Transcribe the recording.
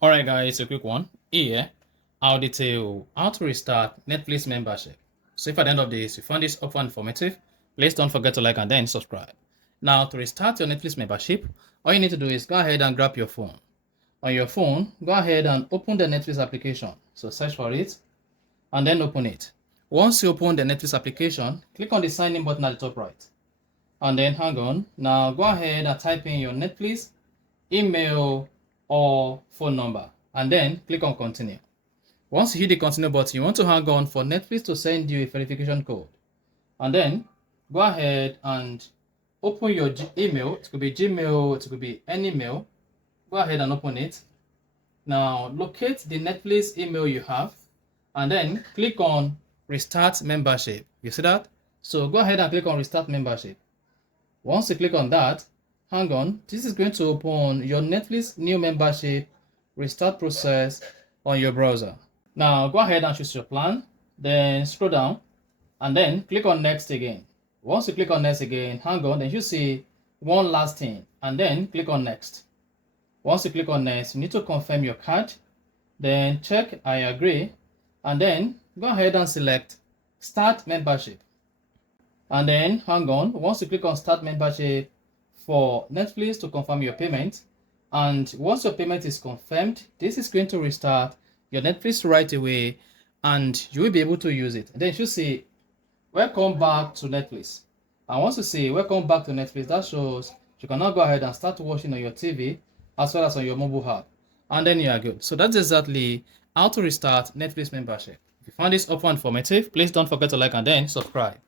Alright guys, a quick one. Here, I'll detail how to restart Netflix membership. So if at the end of this you found this offer informative, please don't forget to like and then subscribe. Now to restart your Netflix membership, all you need to do is go ahead and grab your phone. On your phone, go ahead and open the Netflix application. So search for it and then open it. Once you open the Netflix application, click on the sign in button at the top right. And then hang on. Now go ahead and type in your Netflix email or phone number and then click on continue. Once you hit the continue button, you want to hang on for Netflix to send you a verification code. And then go ahead and open your email. It could be Gmail, it could be any email. Go ahead and open it. Now locate the Netflix email you have and then click on restart membership. You see that? So go ahead and click on restart membership. Once you click on that, hang on, this is going to open your Netflix new membership restart process on your browser. Now go ahead and choose your plan, then scroll down and then click on next again. Once you click on next again, hang on, then you see one last thing and then click on next. Once you click on next, you need to confirm your card, then check I agree and then go ahead and select start membership. And then hang on, once you click on start membership for Netflix to confirm your payment, and once your payment is confirmed, this is going to restart your Netflix right away and you will be able to use it. And then you should see welcome back to Netflix. And once you see welcome back to Netflix, that shows you can now go ahead and start watching on your TV as well as on your mobile app. And then you are good. So that's exactly how to restart Netflix membership. If you found this offer informative, please don't forget to like and then subscribe.